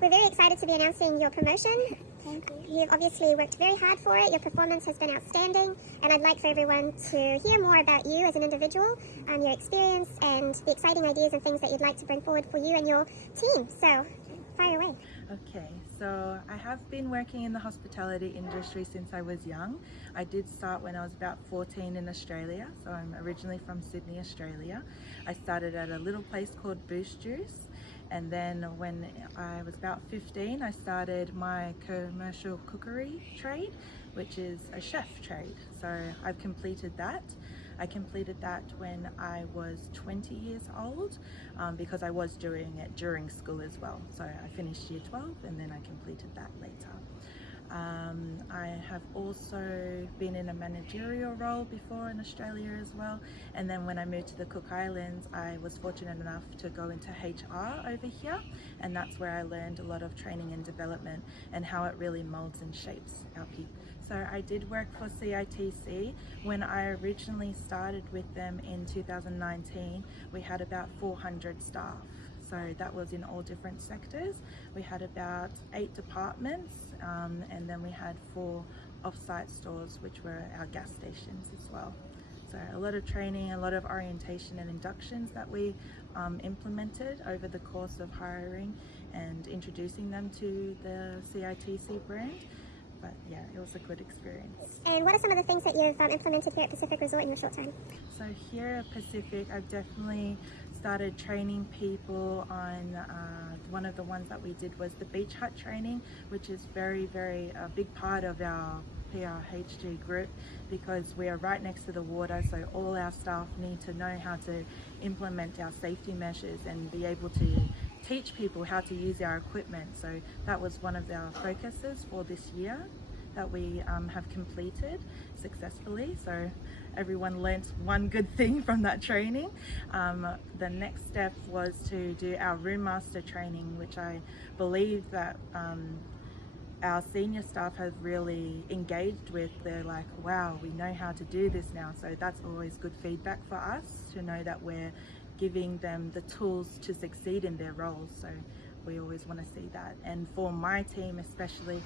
We're very excited to be announcing your promotion. Thank you. You've obviously worked very hard for it. Your performance has been outstanding, and I'd like for everyone to hear more about you as an individual, your experience, and the exciting ideas and things that you'd like to bring forward for you and your team. So, fire away. Okay, so I have been working in the hospitality industry since I was young. I did start when I was about 14 in Australia, so I'm originally from Sydney, Australia. I started at a little place called Boost Juice, and then when I was about 15, I started my commercial cookery trade, which is a chef trade. So I've completed that. I completed that when I was 20 years old because I was doing it during school as well. So I finished year 12 and then I completed that later. I have also been in a managerial role before in Australia as well, and then when I moved to the Cook Islands I was fortunate enough to go into HR over here, and that's where I learned a lot of training and development and how it really molds and shapes our people. So I did work for CITC. When I originally started with them in 2019, we had about 400 staff. So that was in all different sectors. We had about 8 departments, and then we had 4 off-site stores, which were our gas stations as well. So a lot of training, a lot of orientation and inductions that we implemented over the course of hiring and introducing them to the CITC brand. But yeah, it was a good experience. And what are some of the things that you've implemented here at Pacific Resort in your short time? So here at Pacific, I've definitely started training people on one of the ones that we did was the beach hut training, which is very a big part of our PRHG group because we are right next to the water, so all our staff need to know how to implement our safety measures and be able to teach people how to use our equipment. So that was one of our focuses for this year that we have completed successfully. So everyone learnt one good thing from that training. The next step was to do our room master training, which I believe that our senior staff have really engaged with. They're like, wow, we know how to do this now. So that's always good feedback for us to know that we're giving them the tools to succeed in their roles. So we always want to see that. And for my team especially,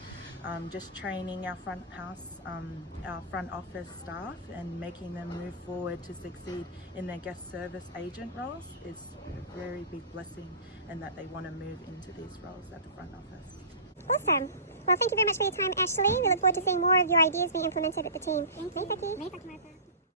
just training our front house, our front office staff and making them move forward to succeed in their guest service agent roles is a very big blessing, and that they want to move into these roles at the front office. Awesome. Well, thank you very much for your time, Ashley. We look forward to seeing more of your ideas being implemented with the team. Thank you.